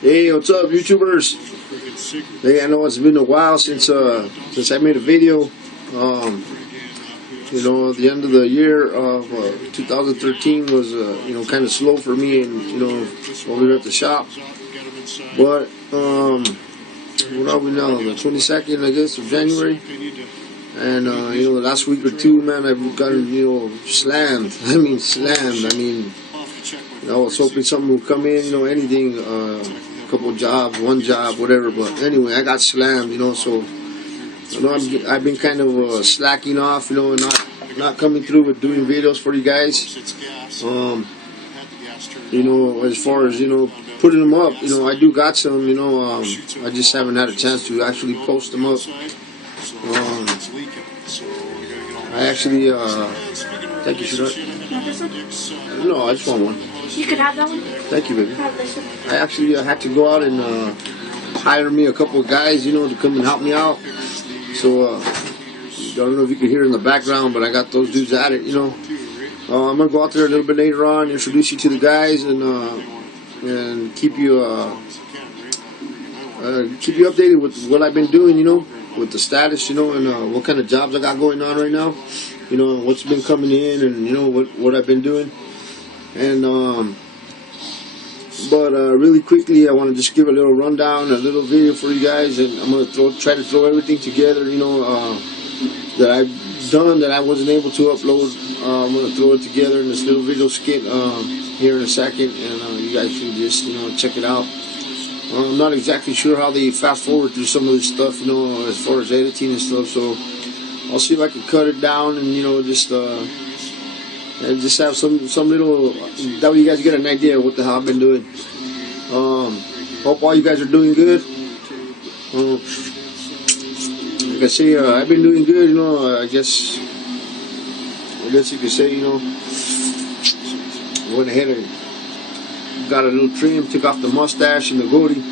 Hey, what's up, YouTubers? Hey, I know it's been a while since I made a video. The end of the year of 2013 was kind of slow for me, and over here at the shop. But what are we now? The 22nd, I guess, of January. And the last week or two, man, I've gotten slammed. I mean, slammed. I was hoping something would come in, anything, a couple jobs, one job, whatever. But anyway, I got slammed, so I've been kind of slacking off, and not coming through with doing videos for you guys. As far as putting them up, I do got some, I just haven't had a chance to actually post them up. I actually, thank you, sweetheart. No, I just want one. You could have that one. Thank you, baby. I actually had to go out and hire me a couple of guys, to come and help me out. So, I don't know if you can hear in the background, but I got those dudes at it, I'm going to go out there a little bit later on, introduce you to the guys, and keep you updated with what I've been doing, with the status, and what kind of jobs I got going on right now, what's been coming in, and what I've been doing. And really quickly, I want to just give a little rundown, a little video for you guys, and I'm going to try to throw everything together, that I've done that I wasn't able to upload. I'm going to throw it together in this little video skit here in a second, and you guys can just check it out. I'm not exactly sure how they fast forward through some of this stuff, as far as editing and stuff. So I'll see if I can cut it down and just have some little, that way you guys get an idea of what the hell I've been doing. Hope all you guys are doing good. Like I say, I've been doing good, I guess you could say, went ahead and got a little trim, took off the mustache and the goatee.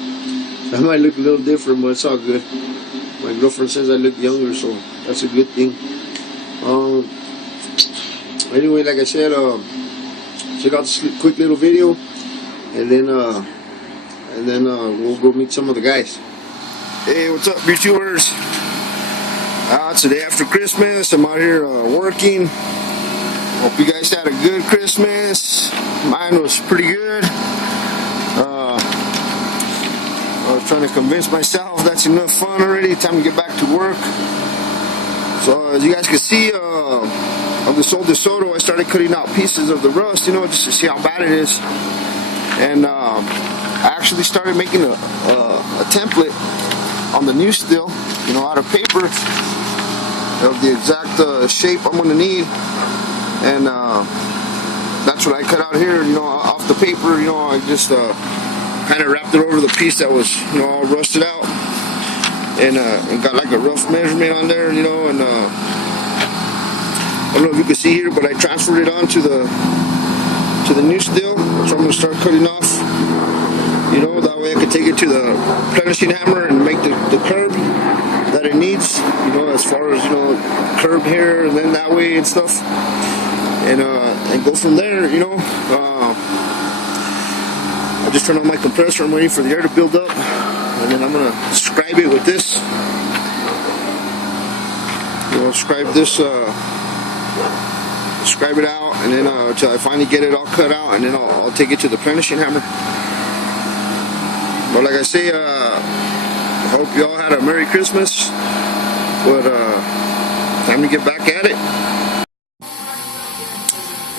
I might look a little different, but it's all good. My girlfriend says I look younger, so that's a good thing. Anyway, like I said, check out this quick little video, and then we'll go meet some of the guys. Hey, what's up, YouTubers? It's the day after Christmas. I'm out here working. Hope you guys had a good Christmas. Mine was pretty good. I was trying to convince myself that's enough fun already. Time to get back to work. So as you guys can see, of this old DeSoto, I started cutting out pieces of the rust, just to see how bad it is. And I actually started making a template on the new steel, out of paper, of the exact shape I'm going to need. And that's what I cut out here, off the paper. I just kind of wrapped it over the piece that was, all rusted out, and got like a rough measurement on there, and I don't know if you can see here, but I transferred it onto the new steel, which I'm going to start cutting off. That way I can take it to the plenishing hammer and make the curve that it needs, as far as, curve here and then that way and stuff. And go from there, I just turned on my compressor. I'm waiting for the air to build up, and then I'm going to scribe it with this. Scribe it out, and then until I finally get it all cut out, and then I'll take it to the plenishing hammer. But like I say, I hope you all had a Merry Christmas, but time to get back at it.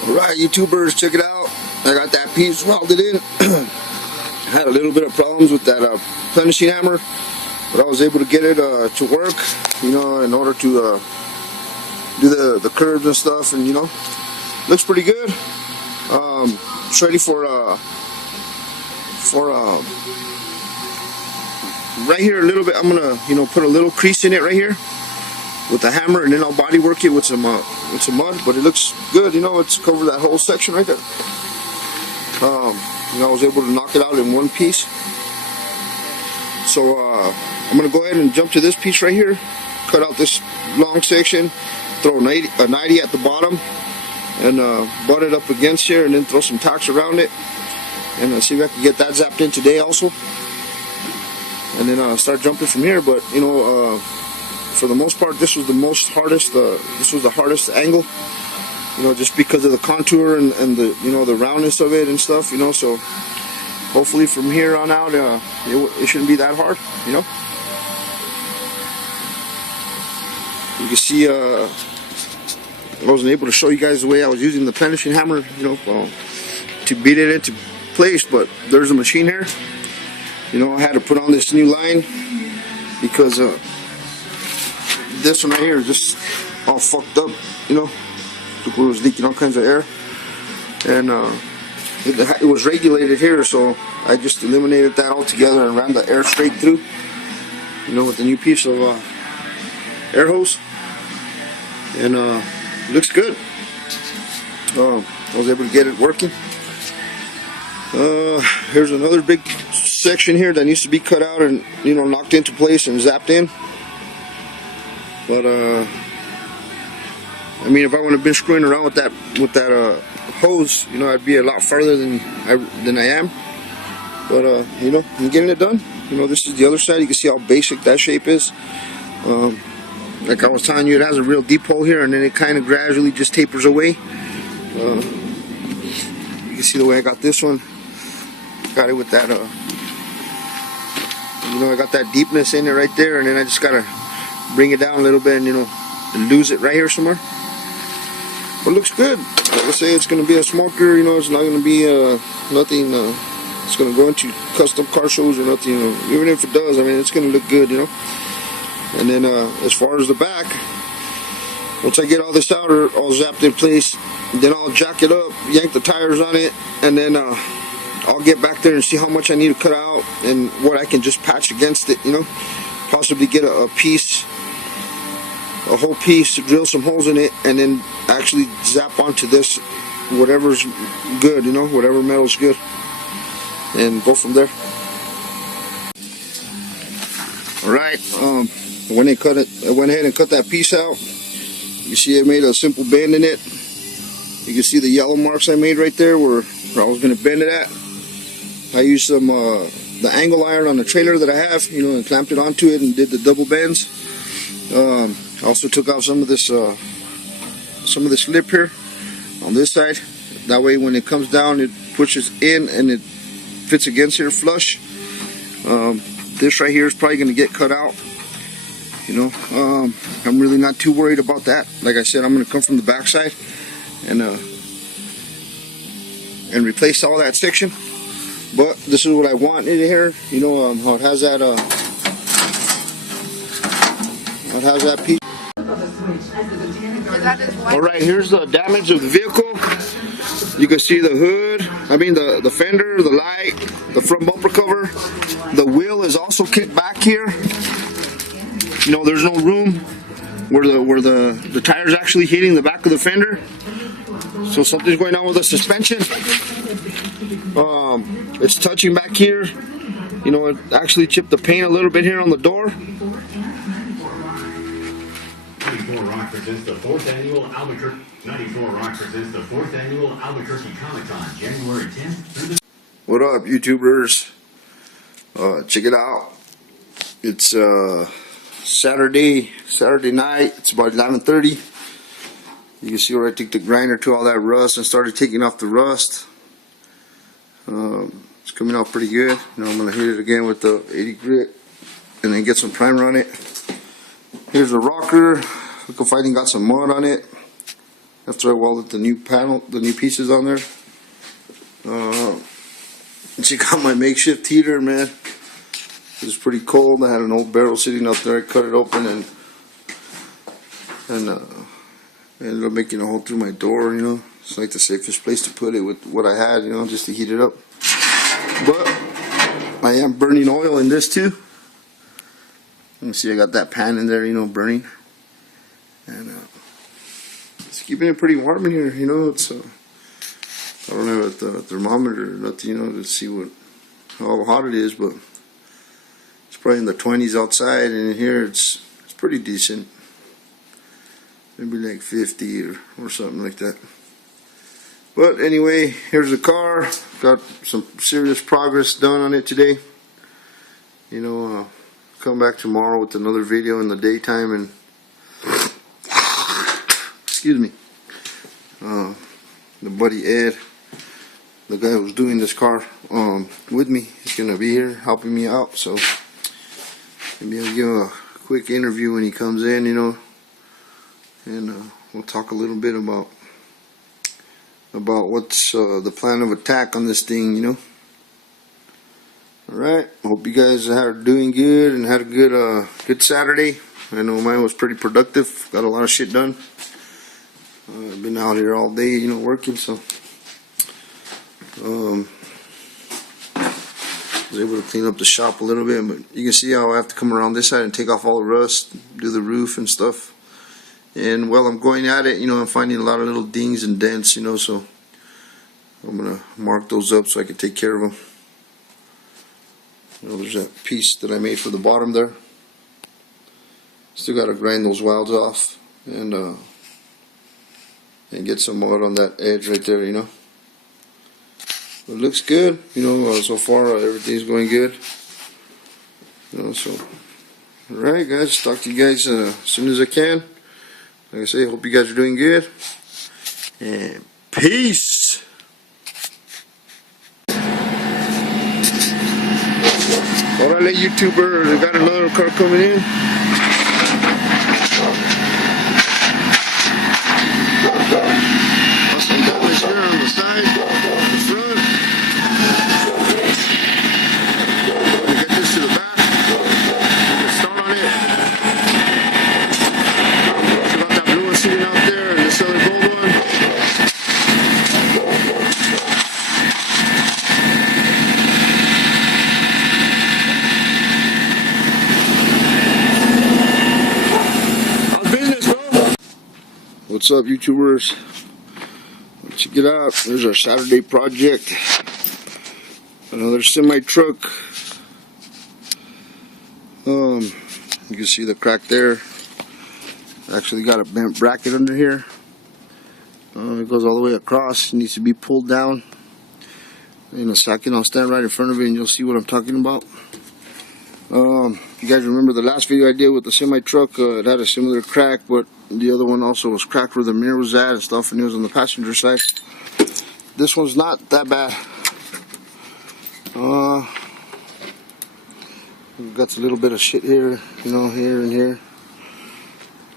Alright, YouTubers, check it out. I got that piece welded in. I had a little bit of problems with that plenishing hammer, but I was able to get it to work, in order to do the curves and stuff, and looks pretty good. It's ready for right here a little bit. I'm gonna put a little crease in it right here with the hammer, and then I'll body work it with some mud. But it looks good, it's covered that whole section right there. I was able to knock it out in one piece. So I'm gonna go ahead and jump to this piece right here, cut out this long section, throw a 90 at the bottom, and butt it up against here, and then throw some tacks around it, and see if I can get that zapped in today also, and then start jumping from here. But you know, for the most part, this was the hardest. This was the hardest angle, you know, just because of the contour and the, you know, the roundness of it and stuff, you know. So hopefully from here on out, it shouldn't be that hard, you know. You can see I wasn't able to show you guys the way I was using the plenishing hammer, you know, to beat it into place. But there's a machine here. You know, I had to put on this new line because this one right here is just all fucked up, you know. Look where it was leaking all kinds of air, and it was regulated here, so I just eliminated that altogether and ran the air straight through, you know, with the new piece of air hose, and it looks good. I was able to get it working. Here's another big section here that needs to be cut out and, you know, knocked into place and zapped in. But I mean, if I would have been screwing around with that hose, you know, I'd be a lot farther than I am. But you know, I'm getting it done. You know, this is the other side. You can see how basic that shape is. Like I was telling you, it has a real deep hole here, and then it kind of gradually just tapers away. You can see the way I got this one. Got it with that, you know, I got that deepness in it right there, and then I just gotta bring it down a little bit and, you know, lose it right here somewhere. But it looks good. Like I say, it's gonna be a smoker. You know, it's not gonna be nothing. It's gonna go into custom car shows or nothing. You know, even if it does, I mean, it's gonna look good. You know. And then as far as the back, once I get all this out or all zapped in place, then I'll jack it up, yank the tires on it, and then I'll get back there and see how much I need to cut out and what I can just patch against it, you know. Possibly get a whole piece, drill some holes in it, and then actually zap onto this, whatever's good, you know, whatever metal's good, and go from there. Alright, I went ahead and cut that piece out. You see I made a simple bend in it. You can see the yellow marks I made right there where I was going to bend it at. I used some the angle iron on the trailer that I have, you know, and clamped it onto it and did the double bends. I also took out some of this lip here on this side. That way when it comes down, it pushes in and it fits against here flush. This right here is probably going to get cut out. You know, I'm really not too worried about that. Like I said, I'm going to come from the back side and replace all that section. But this is what I want in here. You know, how it has that piece. Alright, here's the damage of the vehicle. You can see the hood, I mean the fender, the light, the front bumper cover. The wheel is also kicked back here. You know, there's no room where the tire's actually hitting the back of the fender. So something's going on with the suspension. It's touching back here. You know, it actually chipped the paint a little bit here on the door. 94 Rock presents the 4th annual Albuquerque. 94 Rock presents the 4th annual Albuquerque Comic-Con, January 10th through the... What up, YouTubers? Check it out. It's Saturday night. It's about 11:30. You can see where I took the grinder to all that rust and started taking off the rust. It's coming out pretty good. You know, I'm gonna hit it again with the 80 grit and then get some primer on it. Here's the rocker. Look if I even got some mud on it after I welded the new panel, the new pieces on there. Check out my makeshift heater, man. It was pretty cold. I had an old barrel sitting up there. I cut it open and ended up making a hole through my door. You know, it's like the safest place to put it with what I had. You know, just to heat it up. But I am burning oil in this too. You can see I got that pan in there, you know, burning, and it's keeping it pretty warm in here. You know, it's I don't have a thermometer or nothing, you know, to see how hot it is, but it's probably in the 20s outside, and in here it's pretty decent. Maybe like 50 or something like that. But anyway, here's the car. Got some serious progress done on it today. You know, come back tomorrow with another video in the daytime. And excuse me, the buddy Ed, the guy who's doing this car with me, is gonna be here helping me out. So maybe I'll give him a quick interview when he comes in, you know, and we'll talk a little bit about what's the plan of attack on this thing, you know. Alright, hope you guys are doing good and had a good Saturday. I know mine was pretty productive, got a lot of shit done. I've been out here all day, you know, working, so was able to clean up the shop a little bit, but you can see how I have to come around this side and take off all the rust, do the roof and stuff. And while I'm going at it, you know, I'm finding a lot of little dings and dents, you know, so I'm gonna mark those up so I can take care of them. You know, there's that piece that I made for the bottom there. Still gotta grind those welds off and get some mud on that edge right there, you know. It looks good, you know. So far everything's going good, you know. So alright guys, talk to you guys as soon as I can. Like I say, hope you guys are doing good, and peace. Alright, YouTuber, we got another car coming in. Some damage here on the side, the front. We're gonna get this to the back. We're gonna start on it. Sitting out there, and this other gold one. How's business, bro? What's up, YouTubers? Check it out. There's our Saturday project. Another semi truck. You can see the crack there. Actually got a bent bracket under here. It goes all the way across. It needs to be pulled down. In a second I'll stand right in front of it and you'll see what I'm talking about. You guys remember the last video I did with the semi truck? It had a similar crack, but the other one also was cracked where the mirror was at and stuff, and it was on the passenger side. This one's not that bad. We've got a little bit of shit here, you know, here and here.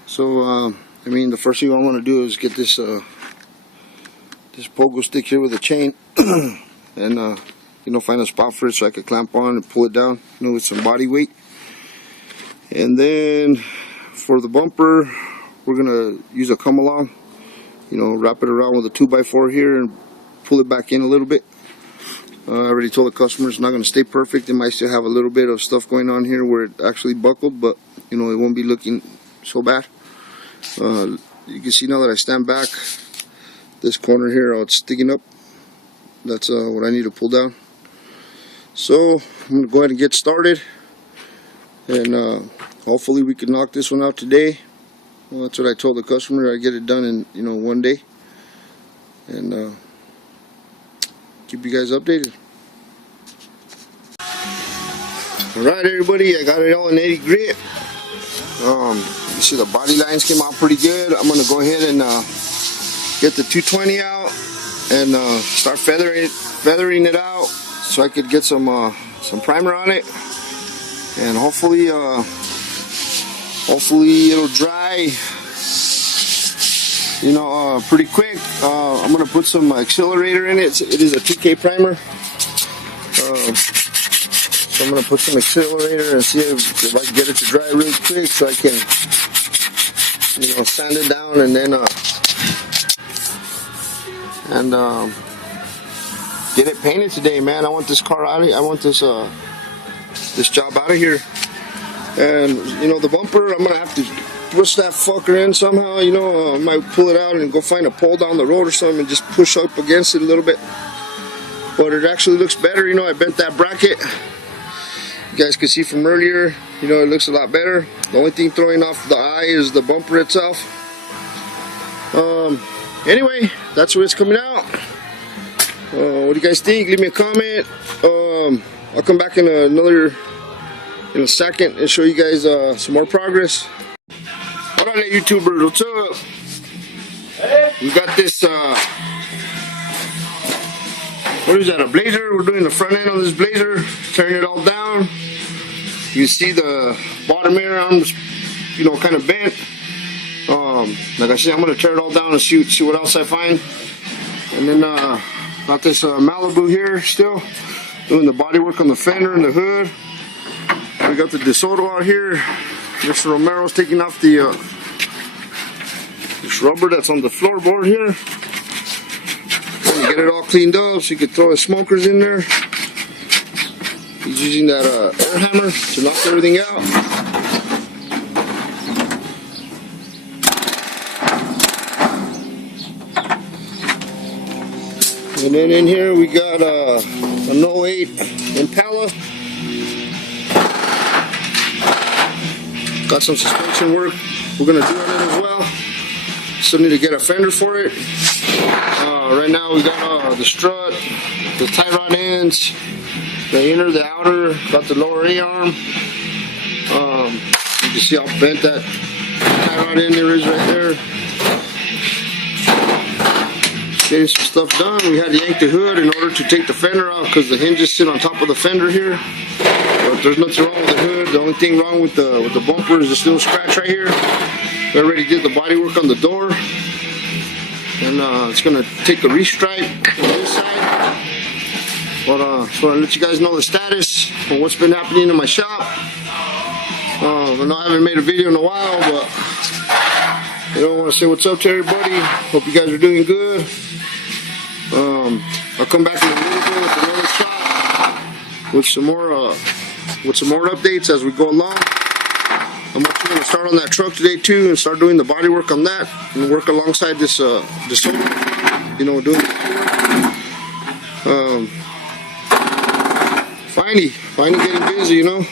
So, I mean, the first thing I want to do is get this this pogo stick here with a chain and, you know, find a spot for it so I can clamp on and pull it down, you know, with some body weight. And then for the bumper, we're going to use a come along, you know, wrap it around with a 2x4 here and pull it back in a little bit. I already told the customer it's not going to stay perfect. It might still have a little bit of stuff going on here where it actually buckled, but, you know, it won't be looking so bad. You can see now that I stand back, this corner here, it's sticking up. That's what I need to pull down. So I'm going to go ahead and get started, and hopefully we can knock this one out today. Well, that's what I told the customer. I get it done in, you know, one day, and keep you guys updated. Alright everybody, I got it all in 80 grit. You see the body lines came out pretty good. I'm gonna go ahead and get the 220 out and start feathering it out so I could get some primer on it, and hopefully it'll dry, you know, pretty quick. I'm gonna put some accelerator in it. It is a 2K primer. So I'm gonna put some accelerator and see if I can get it to dry really quick so I can, you know, sand it down and then get it painted today, man. I want this car out of here. I want this this job out of here. And you know, the bumper, I'm gonna have to push that fucker in somehow. You know, I might pull it out and go find a pole down the road or something and just push up against it a little bit. But it actually looks better. You know, I bent that bracket. You guys can see from earlier, you know, it looks a lot better. The only thing throwing off the eye is the bumper itself. Anyway, that's where it's coming out. What do you guys think? Leave me a comment. I'll come back in a second and show you guys some more progress. What up, YouTubers? What's up? Hey. We got this. What is that? A Blazer? We're doing the front end on this Blazer. Turning it all down. You see the bottom air arms, you know, kind of bent. Like I said, I'm gonna tear it all down and see what else I find. And then got this Malibu here still, doing the body work on the fender and the hood. We got the DeSoto out here. Mr. Romero's taking off the this rubber that's on the floorboard here. Trying to get it all cleaned up so you could throw his smokers in there. He's using that air hammer to knock everything out. And then in here we got an 08 Impala. Got some suspension work we're gonna do on it as well. Still need to get a fender for it. Right now we got the strut, the tie rod ends, the inner, the outer, got the lower A-arm. You can see how bent that tie rod end there is right there. Getting some stuff done. We had to yank the hood in order to take the fender out because the hinges sit on top of the fender here. But there's nothing wrong with the hood. The only thing wrong with the bumper is this little scratch right here. We already did the body work on the door. And it's gonna take a restripe on this side. But just want to let you guys know the status on what's been happening in my shop. I know I haven't made a video in a while, but I don't want to say what's up to everybody. Hope you guys are doing good. I'll come back in a little bit with another shot with some more updates as we go along. I'm actually going to start on that truck today too and start doing the body work on that and work alongside this DeSoto, you know, doing finally getting busy, you know.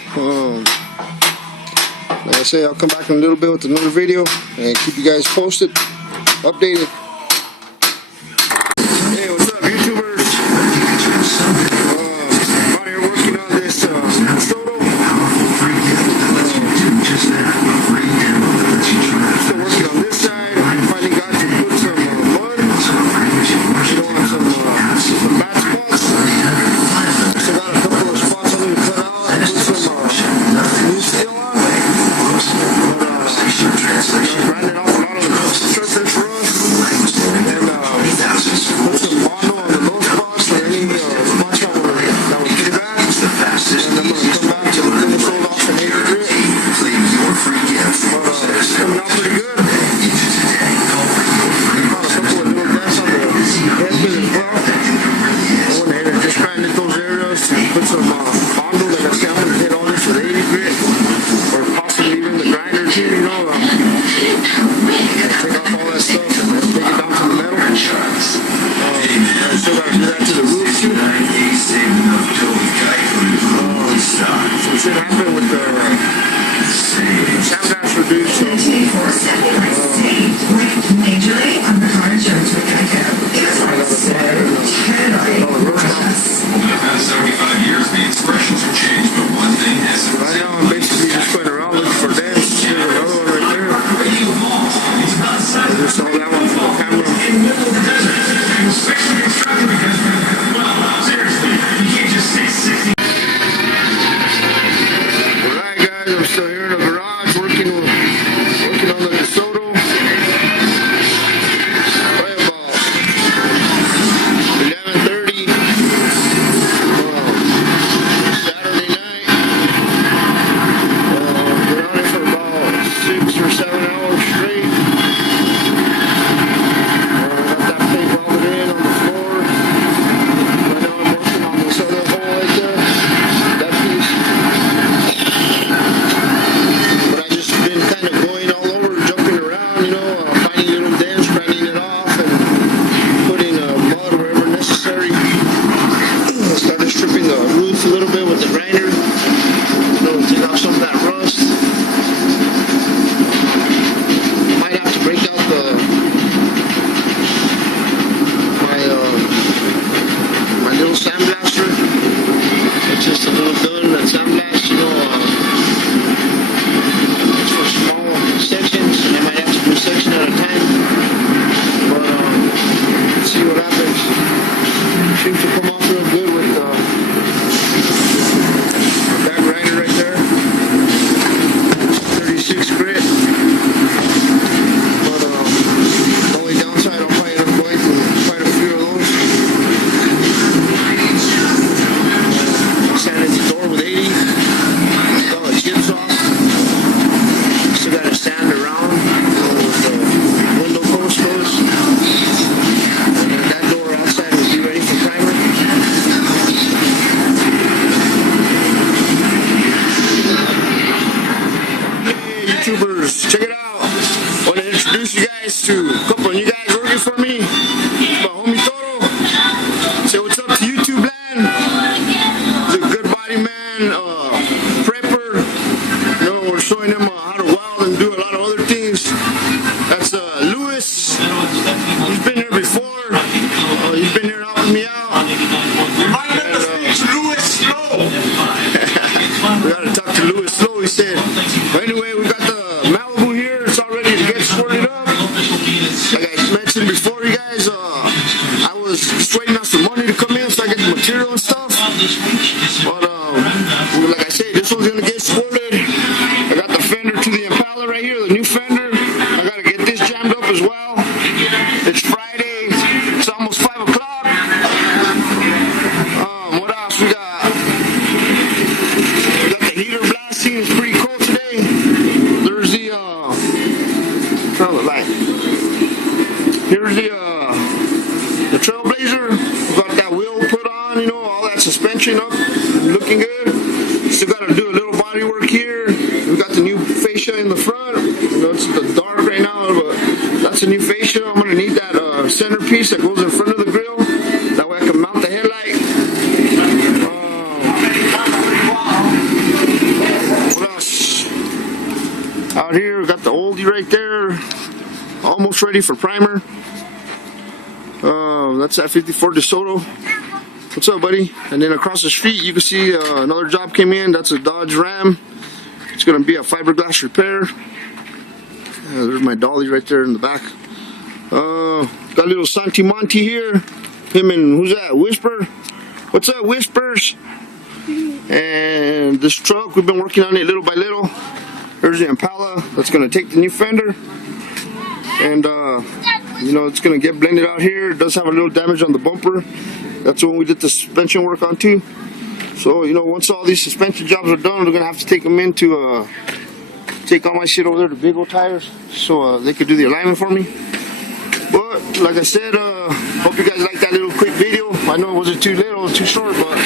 Like I say, I'll come back in a little bit with another video and keep you guys posted, updated. Hey, what's up, YouTubers? I'm out here working on this DeSoto. Still working on this side. I finally got to put some mud, you know, on some mat spots. Still got a couple of spots I need to cut out and put some new steel on. Grinding off a lot of the surface rust and then put some Bondo on the low spots or any spots that were pretty bad. And I'm going to come back and finish it off an 80 grit. But it's coming out pretty good. Got a couple of little dents on the headbit as well. I went ahead and just grinded those areas to put some Bondo. Like I said, I'm going to hit all this with 80 grit or possibly even the grinder too, you know. Take off all that stuff and then take it down to the metal. I still got to do that to the roof too. Some shit happened with the sound dash reduced. So, right now I'm basically just going around looking for dents. There's another one right there. I just saw that one from the camera. Alright guys, I'm still here in the garage working on the DeSoto. Probably about 11:30 Saturday night. Been on it for about 6 or 7 hours straight. Got that plate welded in on the floor. Right now I'm working on this other hole right there. That piece. But I just been kind of going all over, jumping around, you know, finding little dents, grinding it off, and putting mud wherever necessary. Started stripping the roof a little bit with the grinder, you know, take off some of that rust. Might have to break out the to a couple of you guys working for me. My homie Toro. Say what's up to YouTube land. He's a good body man, prepper. You know, we're showing him how to weld and do a lot of other things. That's Lewis. He's been here before. He's been here helping me out. Remind him to speak to Louis Slow. We gotta talk to Louis Slow, he said. But anyway, we got the Malibu here. It's all ready to get squirted up. Like I mentioned before, you guys, I was just waiting on some money to come in so I get the material and stuff. But like I said, this one's gonna get squirted. I got the fender to the Impala right here, the new fender. I gotta get this jammed up as well. It's Friday. It's almost 5 o'clock. What else we got? We got the heater blasting. It's pretty cold today. There's the turn the light. Here's the Trailblazer. We got that wheel put on, you know, all that suspension up, looking good. Still got to do a little body work here. We got the new fascia in the front. You know, it's dark right now, but that's a new fascia. I'm gonna need that centerpiece that goes in front of the grill. That way I can mount the headlight. What else? Out here, we got the oldie right there. Almost ready for primer. That's that 54 DeSoto. What's up, buddy? And then across the street, you can see another job came in. That's a Dodge Ram. It's gonna be a fiberglass repair. There's my dolly right there in the back. Got a little Santi Monty here. Him and who's that? Whisper. What's up, Whispers? And this truck, we've been working on it little by little. There's the Impala that's gonna take the new fender. And you know, it's gonna get blended out here. It does have a little damage on the bumper. That's when we did the suspension work on too. So, you know, once all these suspension jobs are done, we're gonna have to take them in to take all my shit over there to Big O Tires so they could do the alignment for me. But like I said, hope you guys liked that little quick video. I know it wasn't too little, too short, but